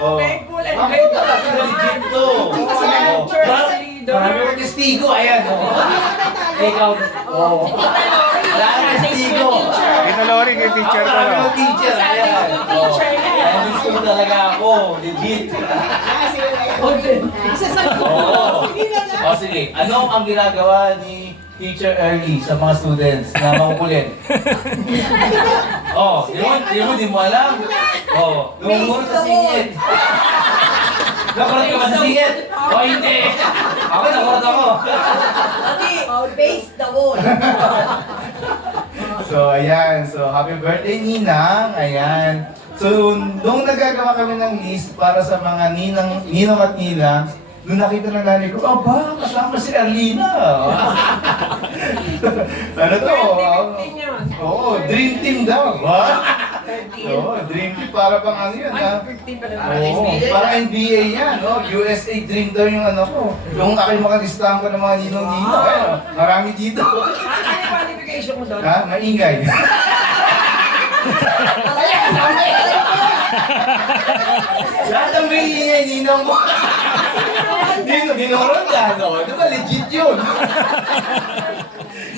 Thankful and Bakit grateful. talaga? Legit to. Marami kang testigo. Ayan. Ikaw. Wala kang testigo. Ito Lori, yung teacher ko. Marami kang teacher. Ayan. Teacher na. Ayan, gusto mo talaga ako. Legit. Oo. O sige, ano ang ginagawa ni Teacher Early sa mga students na makukulit? Di mo alam? Lumumuro sa singit. Nakurot ka ba sa singit? Hindi. Ako, nakurot ako. Face the wall. So, ayan. So, happy birthday, Ninang. Ayan. So, nung nagagawa kami ng list para sa mga ninong at ninang, nung nakita ng nanay ko, aba, kasama si Arlina. Ano to? Oo, dream team daw. What? Oo, dream team para pang ano yun, ha? Oo, para NBA yan, no? USA dream daw yung ano ko. Yung aking makalistahan ko ng mga ninong-ninong. Ayun, marami dito. Ano yung qualification mo doon? Ha? Maingay. Lahat ang may ingay, ninong mo. Dinurot ka, no? Di ba legit yun?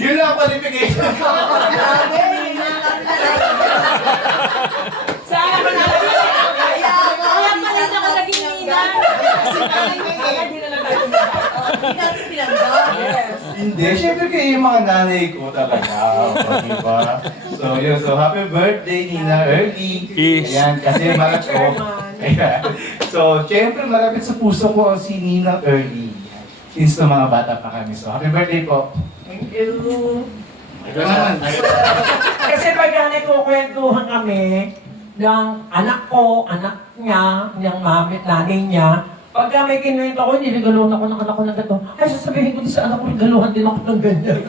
Yun lang ang qualification ko. Sana ka na lang. Kaya pala na ka naging ninang. Hindi na lang tayo Hindi natin pinagdaan. Hindi, syempre kayo yung mga nanay ko talaga. O, diba? So, yun. So, happy birthday, Nina Early. Yes. Ayan, kasi malapit ko. Ayan. So, syempre malapit sa puso ko si Nina Early. Since na mga bata pa kami. So, happy birthday po. Thank you. Ito naman. Kasi pag nagkukwentuhan kami ng anak ko, anak niya, ng mami, nanay niya, pagka may kinuwento ko, niligaluhan ako ng anak ko ng gato. Ay, sasabihin ko din sa anak ko, niligaluhan din ako ng ganyan.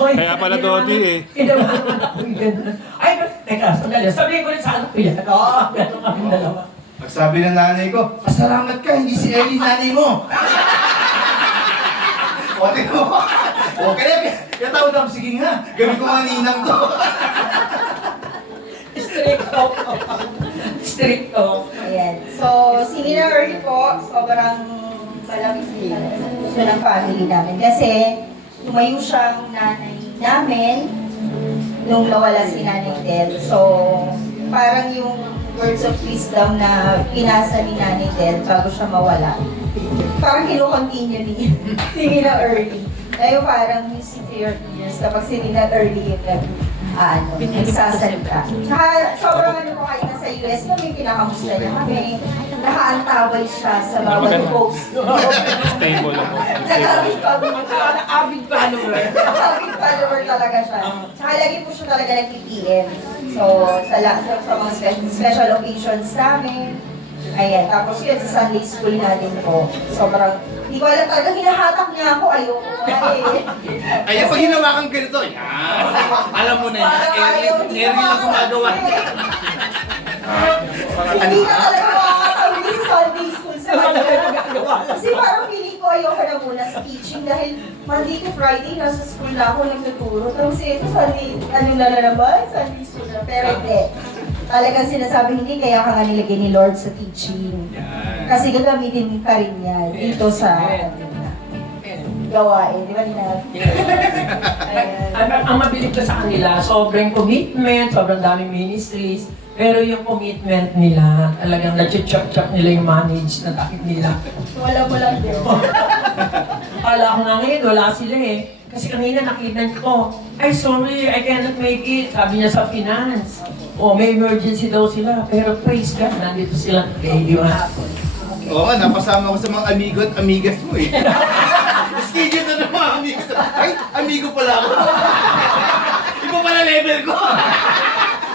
Kaya pala Dodi eh. Kinabahan ako yung ganyan. Ay, teka, sandali. Sabihin ko rin sa anak ko yan. Gano'n kami dalawa. Pagsabi ng nanay ko, pasalamat ka, hindi si Ellie nanay mo. O, tingnan mo. O, kaya tawag ako, sige nga, gawin ko nga ninang to. Stricto. Stricto. Ayan. So, si Nina Early po, sobrang malapit din sa puso ng family namin. Kasi, tumayo siyang nanay namin nung nawala si Nanay Del. So, parang yung words of wisdom na pinasa ni Nanay Del bago siya mawala. Parang kino-continue ni si Nina Early. Ngayon parang music to your ears kapag si Nina Early yung nagsasalita. Tsaka sobrang ano ko kahit nasa US, no, may kinakamusta niya kami. Nakaantabay siya sa bawat post. Stable ako. Avid follower. Big follower talaga siya. Tsaka lagi po siya talaga nag-PM. So, sa mga special occasions namin. Ayan, tapos yun sa Sunday school natin po. Sobrang, hindi ko alam talaga, hinahatak niya ako, ayoko nga eh. Ayan, pag hinawakan ganito, yan. Alam mo na yan, Ellie lang gumagawa. Hindi na talaga makakatawin sa Sunday school sa kanya. Kasi parang feeling ko ayoko na muna sa teaching dahil Monday to Friday, nasa school na ako nagtuturo. Tapos ito, Sunday, ano na naman, Sunday school na. Pero hindi. Talagang sinasabi hindi, kaya ka nga nilagay ni Lord sa teaching. Kasi gagamitin ka rin niya dito sa gawain. Di ba, Nina? Ang mabilib ko sa kanila, sobrang commitment, sobrang daming ministries, pero yung commitment nila, talagang na-chop-chop nila yung manage na takip nila. Wala mo lang din. Akala ko nga ngayon, wala sila eh. Kasi kanina nakita ko, ay sorry, I cannot make it. Sabi niya sa finance. O may emergency daw sila. Pero praise God, nandito sila. Radio ha. Oo nga, napasama ko sa mga amigo at amigas mo eh. Schedule na ng mga amigo. Ay, amigo pala ako. Iba pala level ko.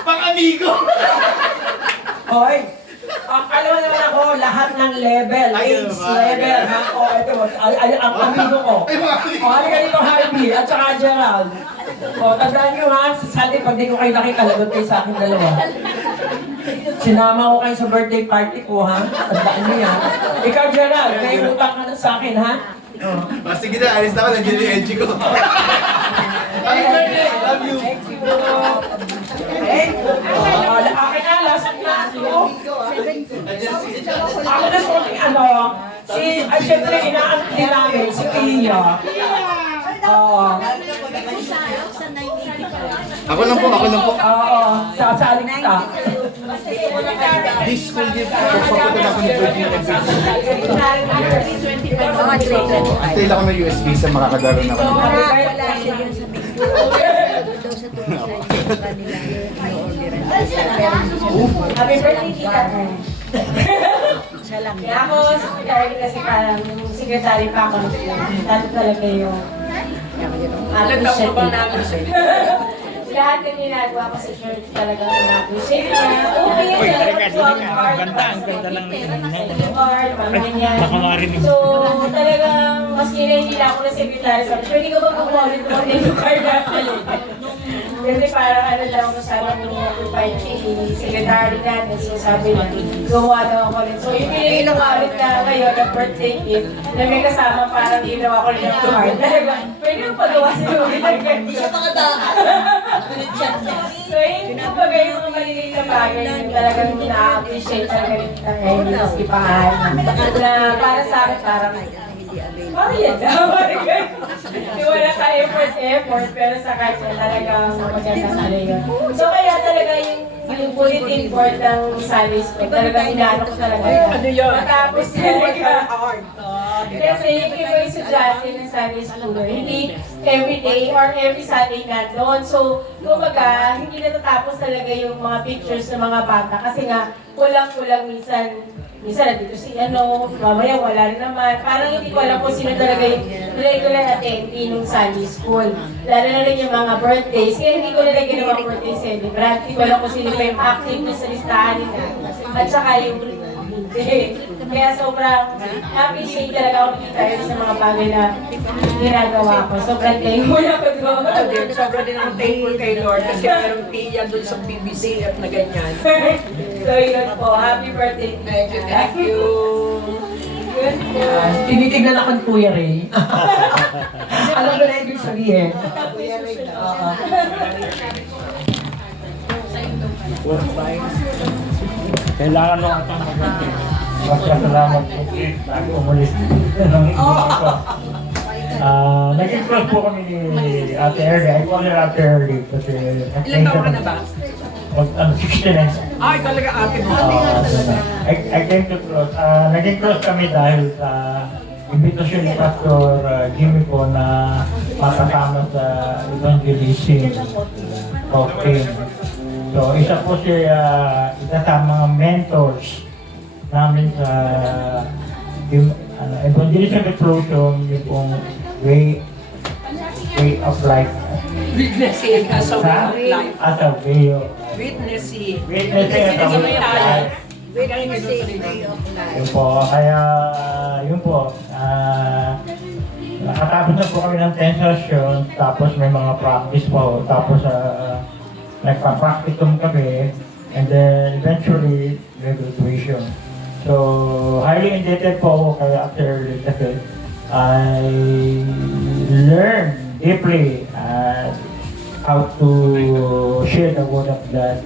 Pang-amigo. Hoy! Alam mo naman ako, lahat ng level, Ayun, age mga level, ha? O, ito, ang amigo ko. Ay, mga amigo. O, halika dito, Harvey, at saka Gerald. O, tandaan nyo ha, sa Sunday, pag di ko kayo nakita, lagot kayo sa akin dalawa. Sinama ko kayo sa birthday party ko, ha? Tandaan nyo yan. Ikaw, Gerald, may utang ka na sa akin, ha? O. Sige na, alis na ako, nandiyan yung edgy ko. Happy birthday! Love you! Thank you. Thank you. Akin na, last na. Ako na sorting syempre inaanak din namin, si Pia. Oo. Ako lang po. Oo, sasaling ka. This school year po, papunta ako ng Virginia Beach. Antay lang ako ng US visa, makakadalo na ako. Happy birthday, Tita. Kaya ako, secretary kasi parang yung secretary pa ako. Dati talaga yung appreciate. Lahat yung ginagawa ko sa church talaga na-appreciate niya. Okay, Ang ganda lang So, talagang maski na hindi lang ako na secretary sa church, pwede ko ba kumulit mo na yung card natin? Kasi parang ano lang ako sabi mo provide si secretary natin. So sabi niya, gumawa daw ako rin. So yung pinag-umalit na ngayon ng birthday gift, na may kasama parang ginawa ko rin yung card. Pwede yung pagawa si Louie na ganyan. Hindi siya So yun yung bagay yung mga maliliit na bagay yung talagang na-appreciate talaga rin ng Elis Ipahan. Na para sa akin parang yan daw. Wala ka effort, pero sa kanya talagang maganda sa yun. So kaya talaga yung bulletin board ng Sunday School, talagang inaano ko talaga. Matapos talaga. Kasi yung iba yung estudyante ng Sunday School, hindi every day or every Sunday nandun. So, kumbaga, hindi natatapos talaga yung mga pictures ng mga bata kasi nga, kulang-kulang minsan nandito si mamaya wala rin naman. Parang hindi ko alam kung sino talaga yung regular attendee ng Sunday School. Lalo na rin yung mga birthdays. Kaya hindi ko nila ginawa birthday celebrant. Hindi ko alam kung sino pa yung active na sa listahan nila. At saka yung hindi. Kaya sobrang appreciate talaga ako dito sa mga bagay na ginagawa ko. Sobrang thankful ako doon. Sobrang din ako thankful kay Lord kasi merong tiya doon sa BBC at na ganyan. So yun po, happy birthday. Thank you. Good po. Tinitignan ako ng Kuya Ray. Alam ko na ibig sabihin. Oo. Kailangan mo ito mag-birthday. Magkasalamat po bago umalis ng ko. Naging close po kami ni Ate Erly. I call her Ate Erly kasi... Ilan taon ka na ba? 69. Ay, talaga ate mo. I came to close. Naging close kami dahil sa invitation ni Pastor Jimmy po na makasama sa evangelism of King. So, isa po siya, isa sa mga mentors namin sa evangelism explosion, yung pong way of life. Witnessing as a way of life. As a way of Witnessing. Witnessing as a way of life. Yun po, kaya yun po, nakatapos na po kami ng 10 sessions, tapos may mga practice po, tapos nagpa-practicum kami, and then eventually, graduation. So, highly indebted po ako kay After kasi I learned deeply how to share the word of God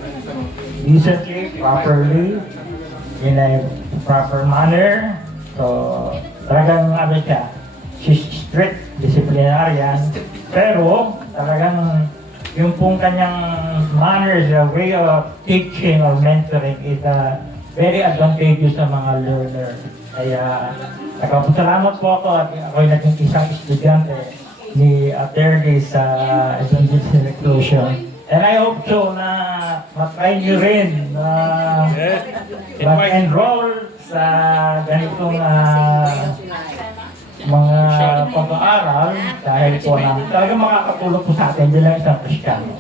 decently, properly, in a proper manner. So, talagang ano siya, she's strict disciplinarian, pero talagang yung pong kanyang manners, the way of teaching or mentoring is very advantageous sa mga learner. Kaya nagpapasalamat po ako at ako'y naging isang estudyante ni Aterdi sa Evangelism Explosion. And I hope so na matry nyo rin na mag-enroll sa ganitong mga pag-aaral dahil po na talagang makakatulong po sa atin, hindi lang isang Kristiyano.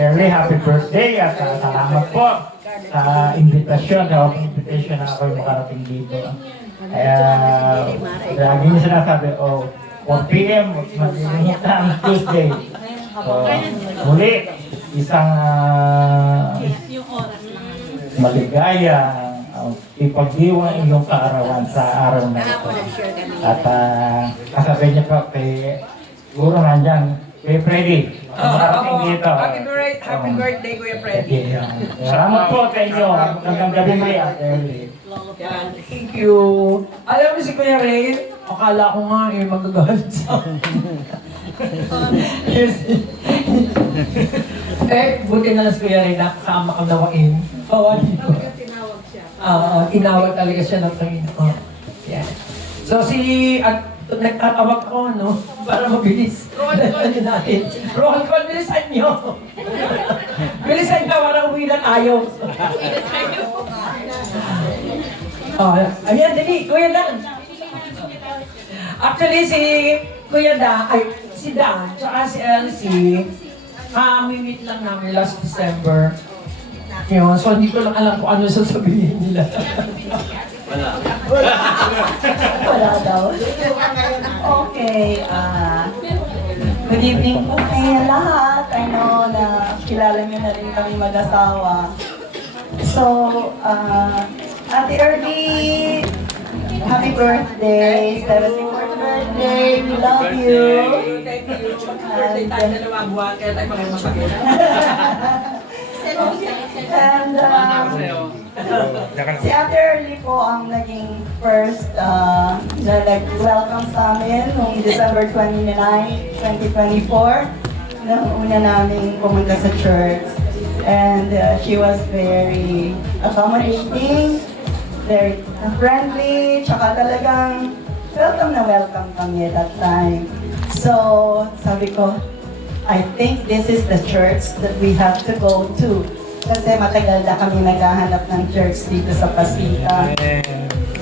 Early happy birthday at salamat po sa invitation, sa invitation na ako'y makarating dito. Kaya lagi niya sinasabi, 4 p.m. mag-inihitan Tuesday. So, muli, isang maligaya ipagdiwang iyong kaarawan sa araw na ito. At kasabi niya pa, siguro nandyan, kay Freddy, Makarating dito. Happy birthday, Kuya Freddy. Okay, salamat po sa inyo. Magandang gabi mo yan, Erly. Yan, thank you. Alam mo si Kuya Ray, akala ko nga magagalit sa akin. Yes. Buti na lang si Kuya Ray, nakakama ka nawain. Tinawag siya. Tinawag talaga siya ng Panginoon. Yan. So nagtatawag ko, no? Para mabilis. Roll natin. Roll call, bilisan nyo. Bilisan nyo, para uwi na tayo. Ayan, dali, Kuya Dan. Actually, si Kuya Dan, si Dan, tsaka si Elsie, meet lang namin last December. Yun, so hindi ko lang alam kung ano sasabihin nila. Wala daw. Okay, good evening po sa inyo lahat. I know na kilala niyo na rin kami mag-asawa. So, Ate Erly, happy birthday! 74th birthday! We love you! Thank you. Mag-birthday tayo dalawang buwan, kaya tayo mag-masakit. And si Ate Erly po ang naging first na nag-welcome sa amin noong December 29, 2024. Nung una namin pumunta sa church. And she was very accommodating, very friendly, tsaka talagang welcome kami at that time. So, sabi ko, I think this is the church that we have to go to. Kasi matagal na kami naghahanap ng church dito sa Pasita.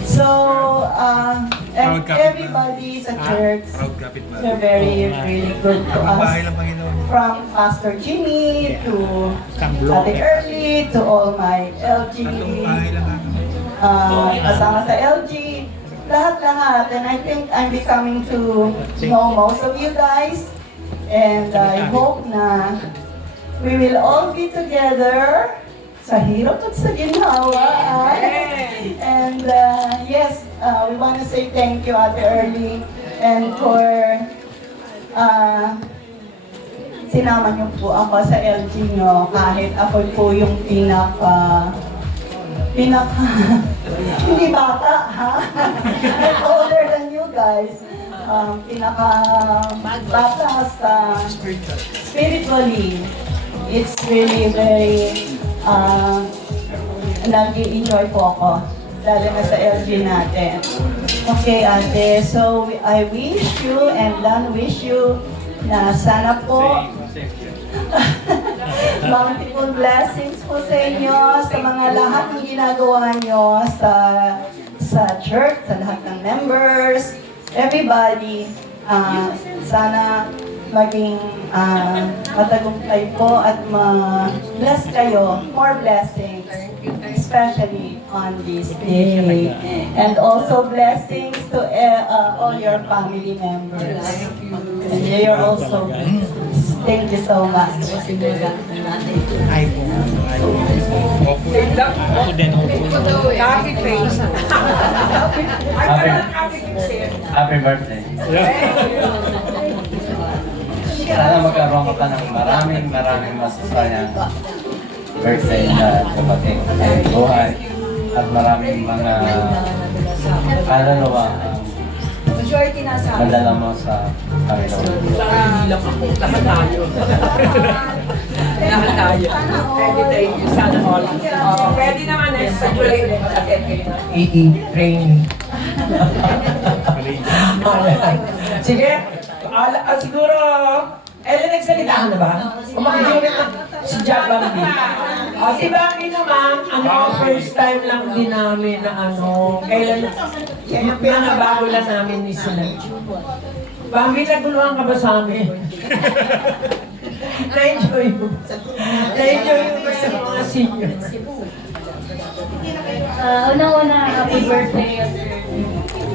So, and everybody sa church, they're very, really good to us. From Pastor Jimmy to Ate Erly to all my LG, kasama sa LG, lahat-lahat. And I think I'm becoming to know most of you guys. And I hope na we will all be together sa hirap at sa ginhawa. And yes, we want to say thank you, Ate Erly, and for sinama niyo po ako sa LG niyo kahit ako po yung pinaka hindi bata, ha? I'm older than you guys. Pinaka-bata sa spiritually. It's really very, nag-enjoy po ako. Lalo na sa LG natin. Okay, ate. So, I wish you and Dan wish you na sana po multiple blessings po sa inyo sa mga lahat ng ginagawa nyo sa church, sa lahat ng members, everybody. Sana maging matagumpay po at ma-bless kayo, more blessings, especially on this day. And also blessings to all your family members. And you're also blessed. Thank you so much. Ako din, Happy face. Happy birthday. Sana magkaroon ka ng maraming masasayang birthday na dumating sa buhay at maraming mga kaluluwa ang madala mo sa Panginoon. Hindi lang ako. Lahat tayo. Lahat tayo. Thank you. Sana all. Pwede naman next sa July. EE training. Sige. Siguro, nagsalita ka na ba? O makikinig na si Jack Bambi. Si Bambi naman, first time lang din namin na kailan, yung pinangabago lang namin ni sila. Bambi, naguluhan ka ba sa amin? Na-enjoy mo. Na-enjoy mo ba sa mga senior? Una-una, happy birthday.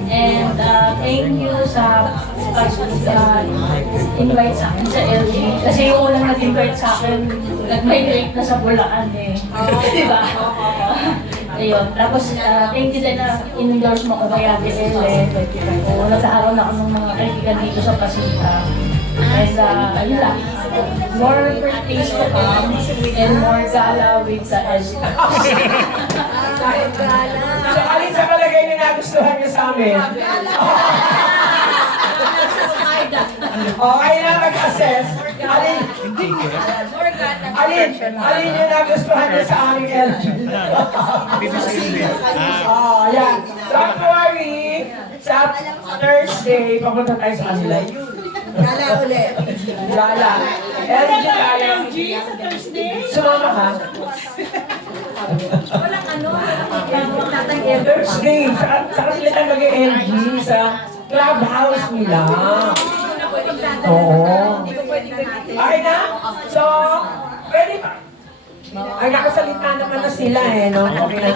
And thank you sa invite sa akin sa LG. Kasi yung unang nag-invite sa akin, nag-migrate na sa Bulacan eh. Diba? Ayun. Tapos thank you din na in-endorse mo ko kay Ate Elle. Nagkakaroon ako ng mga kaibigan dito sa Pasita. And yun lang. More birthdays to come and more gala with the LG. So, alin sa palagay na nagustuhan niyo sa amin? Okay na mag-assess. Alin yung nagustuhan niyo sa aming LG? Yan. Don't worry. Sa Thursday, papunta tayo sa kanila. Gala ulit. Gala. LG Gala. Sumama ka? Thursday. Sa kanila tayo mag-LG sa clubhouse nila. Oo. Okay na? So, pwede pa. Ay, nakasalita naman na sila eh, no? Okay na.